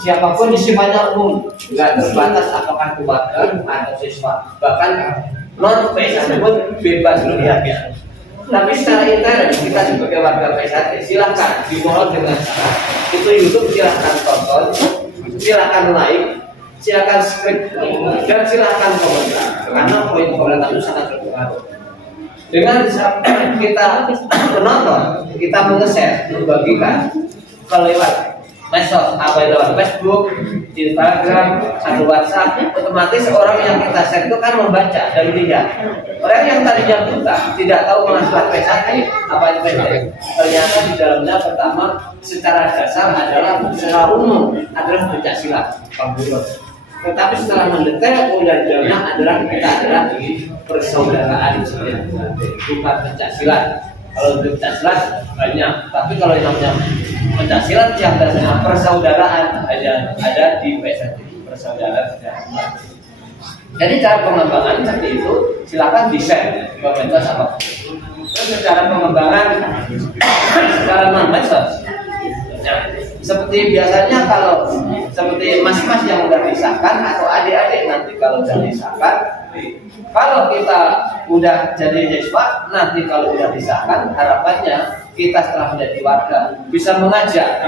siapapun sifatnya umum, nggak terbatas apakah keluarga atau siswa, bahkan non PSHT pun bebas melihatnya. Tapi secara intern kita sebagai warga PSHT silahkan dimulai dengan cara itu YouTube, silahkan tonton, silahkan like, silahkan subscribe, dan silahkan komentar, karena poin komentar itu sangat berpengaruh. Dengan kita menonton, kita menge-share, membagikan lewat medsos, apa lewat Facebook, Instagram, atau WhatsApp, otomatis orang yang kita share itu kan membaca dan lihat. Orang yang tadinya buta, tidak tahu mengenai PSHT, apa itu PSHT, ternyata di dalamnya pertama secara dasar adalah secara umum adalah Pancasila, tetapi setelah mendetail kemudian dalamnya adalah kita adalah persaudaraan, bukan Pancasila. Kalau untuk Pancasila banyak, tapi kalau yang namanya Pancasila yang dasarnya persaudaraan ada di PSHT, persaudaraan. Jadi cara pengembangan seperti itu silakan di-share ke medsos apa. Terus secara pengembangan secara non-medsos, nah, seperti biasanya kalau seperti mas-mas yang udah disahkan atau adik-adik nanti kalau udah disahkan, kalau kita udah jadi siswa, nanti kalau udah disahkan, harapannya kita setelah menjadi warga bisa mengajak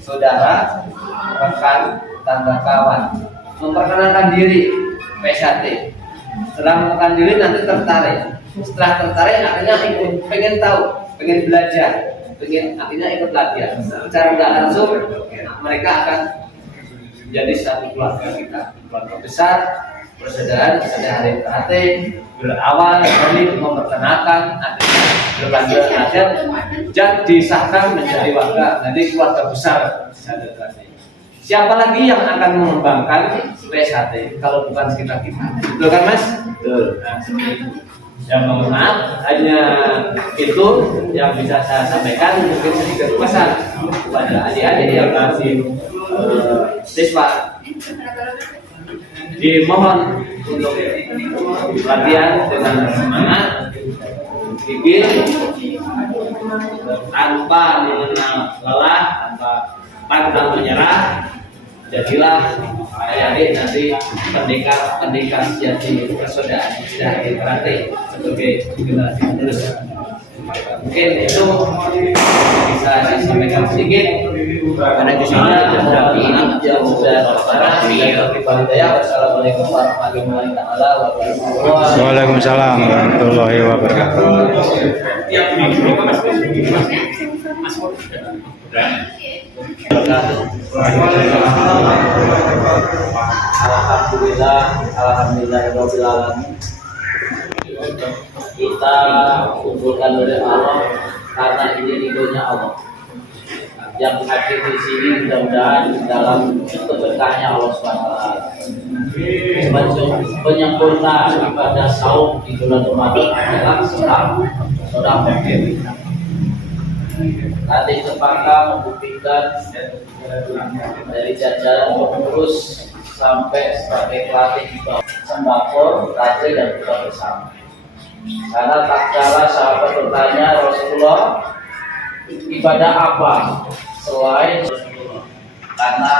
saudara, rekan, tangga kawan, memperkenalkan diri PSHT. Setelah memperkenalkan diri nanti tertarik. Setelah tertarik akhirnya ikut, pengen tahu, pengen belajar, pengen akhirnya ikut latihan. Secara tidak langsung mereka akan menjadi satu keluarga kita, keluarga besar. Persaudaraan sehari hari berawal dari memperkenalkan, akhirnya berlanjut dan disahkan menjadi warga, jadi keluarga besar. Siapa lagi yang akan mengembangkan PSHT kalau bukan kita? Betul kan Mas? Betul. Nah, yang mohon maaf, hanya itu yang bisa saya sampaikan. Mungkin sedikit pesan kepada adik-adik yang masih siswa. Dimohon untuk latihan dengan semangat, gigih, tanpa mengenal lelah, tanpa pantang menyerah. Jadilah adik-adik nanti pendekar sejati persaudaraan dari PSHT sebagai generasi penerus. Mungkin itu bisa disampaikan sedikit. Karena di sini yang sudah Wassalamualaikum warahmatullahi wabarakatuh. Waalaikumsalam warahmatullahi wabarakatuh. Alhamdulillahirabbil alamin. Kita kumpulkan oleh Allah karena ini ridhonya Allah. Yang hadir di sini mudah-mudahan dalam keberkahannya Allah SWT. Penyempurna ibadah saum di bulan Ramadan adalah sedekah. Nanti tersangka membuktikan dari jajaran pengurus sampai sebagai pelatih di bawah sembako, takjil dan buka bersama. Karena tak kalah sahabat bertanya, Rasulullah, ibadah apa selain Rasulullah? Karena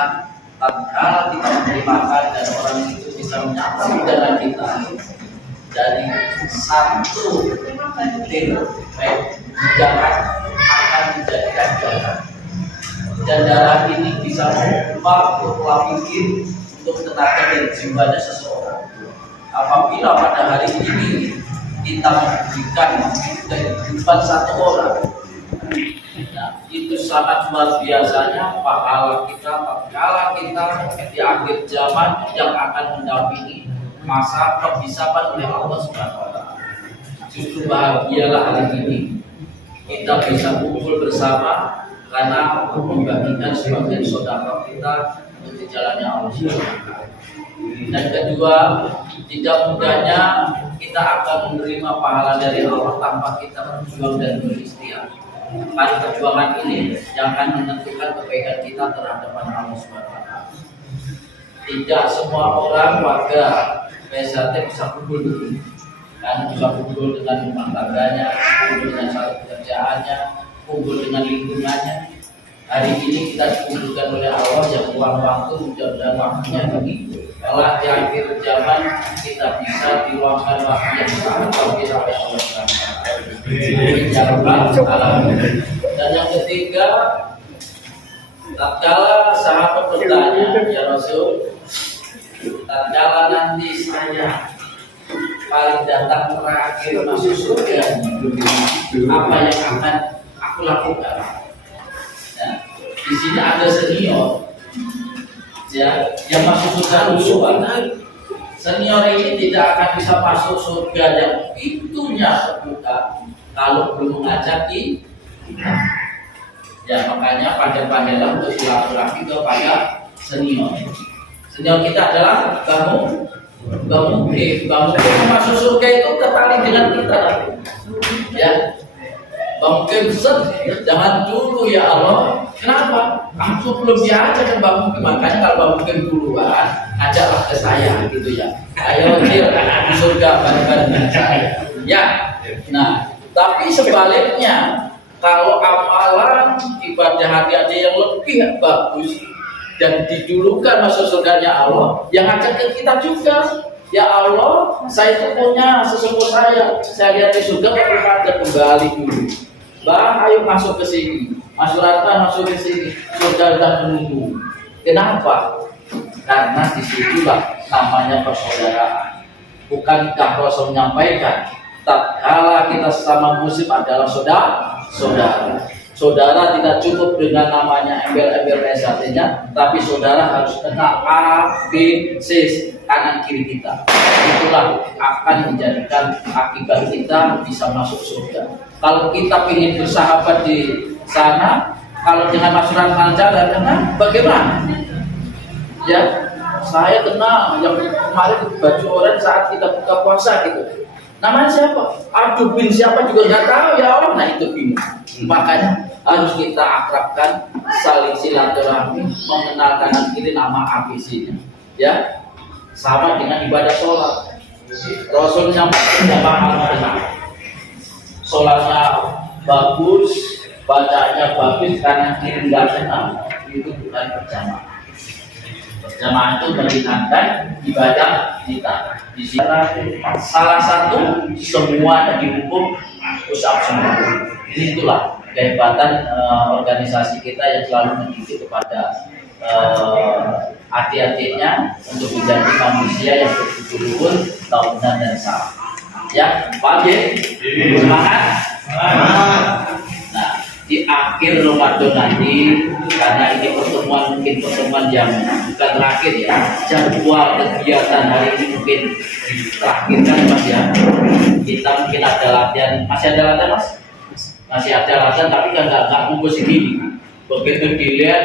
tak kalah kita memberi makan dan orang itu bisa menyapa dengan kita dari satu titik jarak akan dijadikan darah, dan darah ini bisa membuka pola pikir untuk tenaga dan jiwanya seseorang. Apabila pada hari ini kita memberikan kehidupan satu orang, nah, itu sangat luar biasanya pahala kita di akhir zaman yang akan mendampingi masa perpisahan oleh Allah Subhanahu wa Ta'ala. Justru bahagialah hari ini kita bisa kumpul bersama karena membagikan sebagian sedekah kita untuk jalannya Allah Subhanahu wa Ta'ala. Dan kedua, tidak mudahnya kita akan menerima pahala dari Allah tanpa kita berjuang dan berikhtiar. Karena perjuangan ini yang akan menentukan kebaikan kita terhadap Allah Subhanahu wa Ta'ala. Tidak semua orang warga PSHT bisa kumpul dulu, kan bisa kumpul dengan rumah tangganya, kumpul dengan saat pekerjaannya, kumpul dengan lingkungannya. hari ini kita dikumpulkan oleh Allah yang ruang waktu dan waktunya ini adalah di akhir zaman kita bisa diluangkan waktu yang sangat berbeda oleh Allah SWT. Dan yang ketiga, tatkala sahabat bertanya, ya Rasul, tatkala nanti saya paling datang terakhir masuk surga, apa yang akan aku lakukan? Ya, di sini ada senior, ya, yang masuk surga duluan. Senior ini tidak akan bisa masuk surga yang pintunya terbuka kalau belum mengajaki kita. Ya, makanya pandai-pandailah untuk silaturahmi kepada senior. Senior kita adalah kamu mungkin masuk surga itu tertarik dengan kita, ya. Bang Mungkin jangan dulu ya Allah. Kenapa? Aku belum diajak ke Bang Mungkin. Makanya kalau Bang Mungkin duluan, ajaklah ke saya gitu ya. Ayo Cil, di surga bareng-bareng dengan saya. Ya. Nah, tapi sebaliknya, kalau amalan ibadah hati-hati yang lebih bagus dan didulukan masuk surganya Allah, yang ngajak ke kita juga. Ya Allah, saya itu punya sesepuh saya lihat di surga, bagaimana kembali dulu. Bang, ayo masuk ke sini. Mas Surata masuk ke sini. Surga sudah menunggu. Kenapa? Karena disitulah namanya persaudaraan. Bukankah Rasul menyampaikan, tatkala kita sesama muslim adalah saudara. Saudara tidak cukup dengan namanya embel-embel SAT-nya, tapi saudara harus kenal A, B, C, kanan kiri kita. Itulah akan menjadikan akibat kita bisa masuk surga. Kalau kita ingin bersahabat di sana, kalau dengan masukan jalan, bagaimana? Ya, saya kenal yang kemarin baju oranye saat kita buka puasa gitu. Namanya siapa? Aduh, bin siapa juga nggak tahu ya Allah. Nah itu bingung. Makanya harus kita akrabkan, saling silaturahmi, mengenal kanan kiri nama ABC-nya. Ya, sama dengan ibadah sholat. Rasul menyampaikan jamaah benar. Sholatnya bagus, bacanya bagus, kanan kiri nggak kenal, itu bukan berjamaah. Berjamaah itu meringankan ibadah kita. Di sini salah satu semuanya dihukum usap semua. Itulah kehebatan organisasi kita yang selalu mendidik kepada adik-adiknya untuk menjadi manusia yang bersyukur, tahu benar dan salah. Ya, paham ya? Semangat. Nah, di akhir Ramadan nanti, karena ini mungkin pertemuan yang bukan terakhir ya, jadwal kegiatan hari ini mungkin terakhir kan Mas ya. Kita mungkin ada latihan, masih ada latihan Mas? Masih ada latihan tapi kan nggak kumpul segini. Begitu dilihat,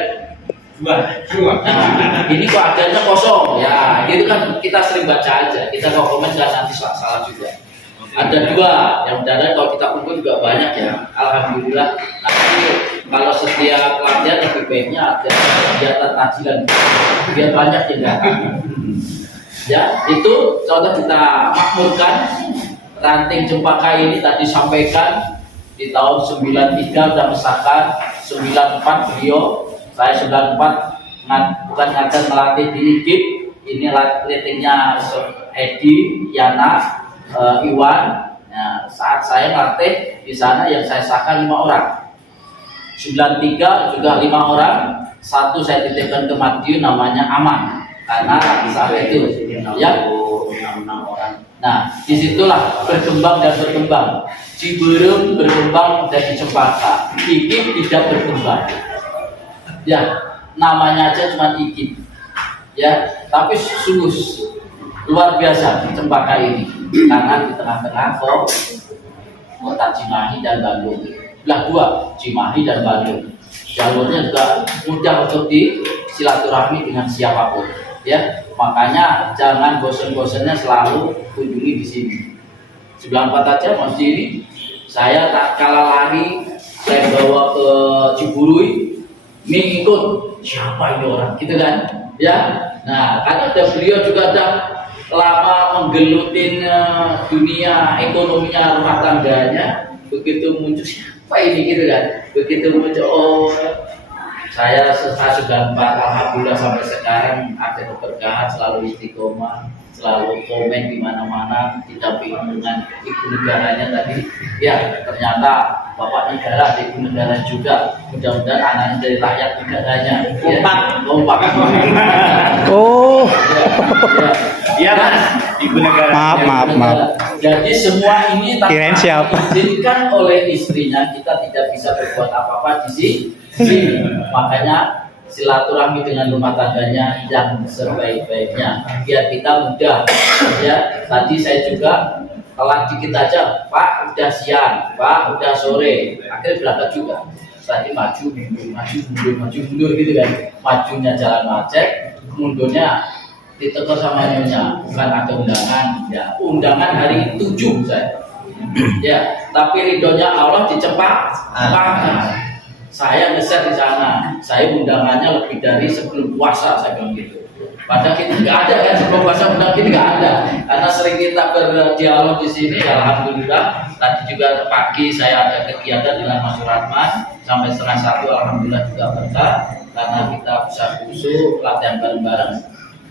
nah ini kok adanya kosong ya, gitu kan kita sering baca aja, kita kalau komen jangan nanti salah juga. Ada dua, yang benar kalau kita kumpul juga banyak ya, alhamdulillah. Nanti kalau setiap latihan lebih baiknya ada kegiatan tajilan biar banyak yang datang. Ya, itu contoh kita makmurkan. Ranting cempaka ini tadi sampaikan di tahun 93 sudah mesahkan, 94 beliau, saya 94 bukan ngajar melatih di IGIP, ini ratingnya Edi, Yana, Iwan. Nah, saat saya melatih di sana yang saya sahkan 5 orang. 93 juga 5 orang. Satu saya titipkan ke Madiun namanya Aman karena saat itu ya 6 orang. Nah, disitulah berkembang dan berkembang. Ciberem berkembang dari cempaka. IGIP tidak berkembang. Ya, namanya aja cuma IGIP. Ya, tapi sungguh luar biasa cempaka ini karena di tengah-tengah kota Cimahi dan Bandung. Belah dua, Cimahi dan Bandung. Jalurnya juga mudah untuk disilaturahmi dengan siapapun. Ya, makanya jangan bosan-bosannya selalu kunjungi di sini. 94 aja masih ini. Saya tak kalah lari, saya bawa ke Ciburui, ini ikut siapa ini orang, gitu kan? Ya, nah karena ada beliau juga ada lama menggelutin dunia ekonominya rumah tangganya, begitu muncul siapa ini gitu kan, begitu muncul Saya sudah alhamdulillah sampai sekarang ada keberkahan, selalu istiqomah, selalu komen di mana-mana, didampingi dengan ibu negaranya tadi. Ya, ternyata bapak negara, ibu negara juga. Mudah-mudahan anaknya dari rakyat negaranya. Kompak. Oh, Iya Mas, ibu negara. maaf. Jadi semua ini Kirain siapa? diizinkan oleh istrinya, kita tidak bisa berbuat apa-apa di sini. Makanya silaturahmi dengan rumah tangganya yang sebaik-baiknya biar kita mudah. Ya, tadi saya juga telat dikit aja, Pak udah siang, Pak udah sore, akhirnya berangkat juga. Tadi maju mundur gitu kan. Majunya jalan macet, mundurnya ditegur sama nyonya, bukan ada undangan. Ya, undangan hari 7 saya. Ya, tapi ridhonya Allah dicepat. Saya ngeset di sana. Saya undangannya lebih dari sebelum puasa, saya bilang gitu. Padahal itu nggak ada kan, sebelum puasa undangan ini nggak ada. Karena sering kita berdialog di sini, alhamdulillah. Tadi juga pagi saya ada kegiatan dengan Mas Suratman sampai setengah 1, alhamdulillah juga berkah. Karena kita bisa khusyuk, latihan bareng-bareng.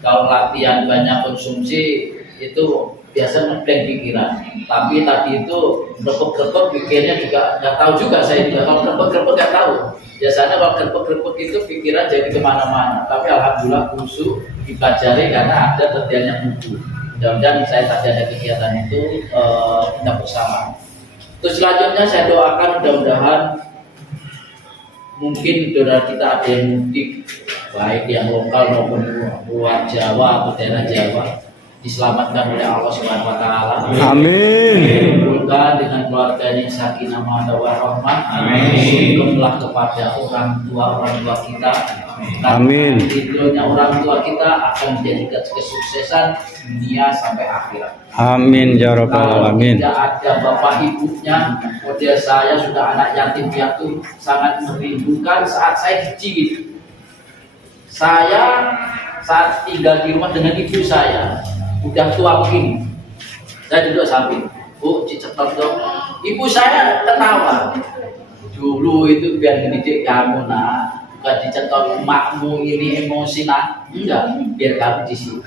Kalau latihan banyak konsumsi itu biasa ngeblank pikiran. Tapi tadi itu grebek-grebek pikirnya juga nggak tahu juga saya juga. Kalau grebek-grebek nggak tahu. Biasanya kalau grebek-grebek itu pikiran jadi kemana-mana. Tapi alhamdulillah khusyuk dipelajari karena ada terdiannya buku. Mudah-mudahan saya tadi ada kegiatan itu kita bersama. Terus selanjutnya saya doakan mudah-mudahan mungkin saudara kita ada yang mudik, baik yang lokal maupun luar Jawa atau daerah Jawa, diselamatkan oleh Allah Subhanahu wa taala. Amin. Dikumpulkan dengan keluarganya sakinah mawaddah warahmah. Amin. Syukurlah kepada orang tua kita. Amin. Ridhonya orang tua kita akan menjadi kesuksesan dunia sampai akhirat. Amin ya rabbal Kalau alamin. tidak ada bapak ibunya, model saya sudah anak yatim piatu, sangat merindukan saat saya kecil. Saya saat tinggal di rumah dengan ibu saya, udah tua begini, saya duduk samping, Bu, dicetok dong. Ibu saya ketawa. Dulu itu biar mendidik kamu nak, bukan dicetok makmu ini emosi nak, enggak, biar kamu di sini.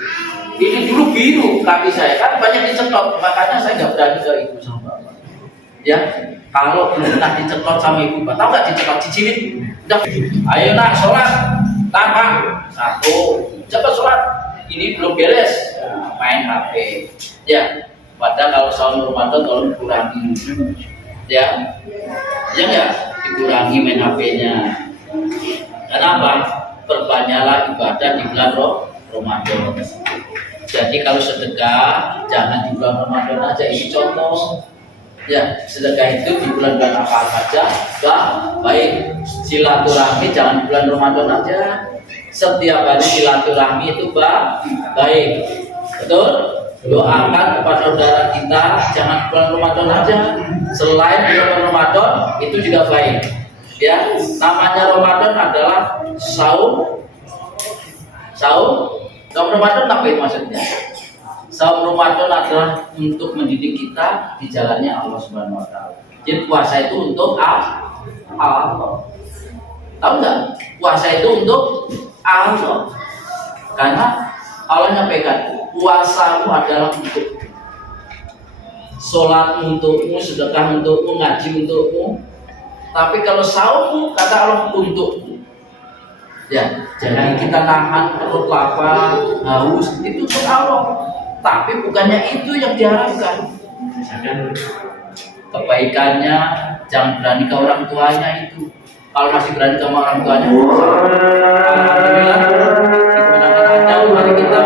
Ini dulu biru kaki saya, kan banyak dicetok, makanya saya nggak berani ke ibu sama bapak. Ya, kalau belum pernah dicetok sama ibu, tahu nggak dicetok dijilid? Udah, ayo nak sholat, tanpa satu, cepat sholat. Ini belum beres, main HP. Ya, padahal kalau sahur Ramadan tolong dikurangi. Ya, ya dikurangi main HP-nya. Kenapa? Perbanyaklah ibadah di bulan Ramadan. Jadi kalau sedekah jangan di bulan Ramadan aja, ini contoh. Ya, sedekah itu di bulan-bulan apa saja, baik. Silaturahmi jangan di bulan Ramadan aja. Setiap hari silaturahmi itu baik. Betul? Doakan kepada saudara kita jangan bulan Ramadan aja. Selain bulan Ramadan itu juga baik. Ya, namanya Ramadan adalah saum Ramadan apa itu maksudnya? Saum Ramadan adalah untuk mendidik kita di jalannya Allah Subhanahu wa taala. Jadi puasa itu untuk Allah. Tahu nggak? Puasa itu untuk Allah. Karena Allah nyampaikan, puasamu adalah untuk sholat untukmu, sedekah untukmu, ngaji untukmu. Tapi kalau saummu, kata Allah, untukmu. Ya, jangan kita nahan perut lapar, haus, itu untuk Allah. Tapi bukannya itu yang diharapkan. Kebaikannya jangan berani ke orang tuanya itu. Kalau masih berani sama orang tuanya, alhamdulillah. Di mana-mana jauh hari kita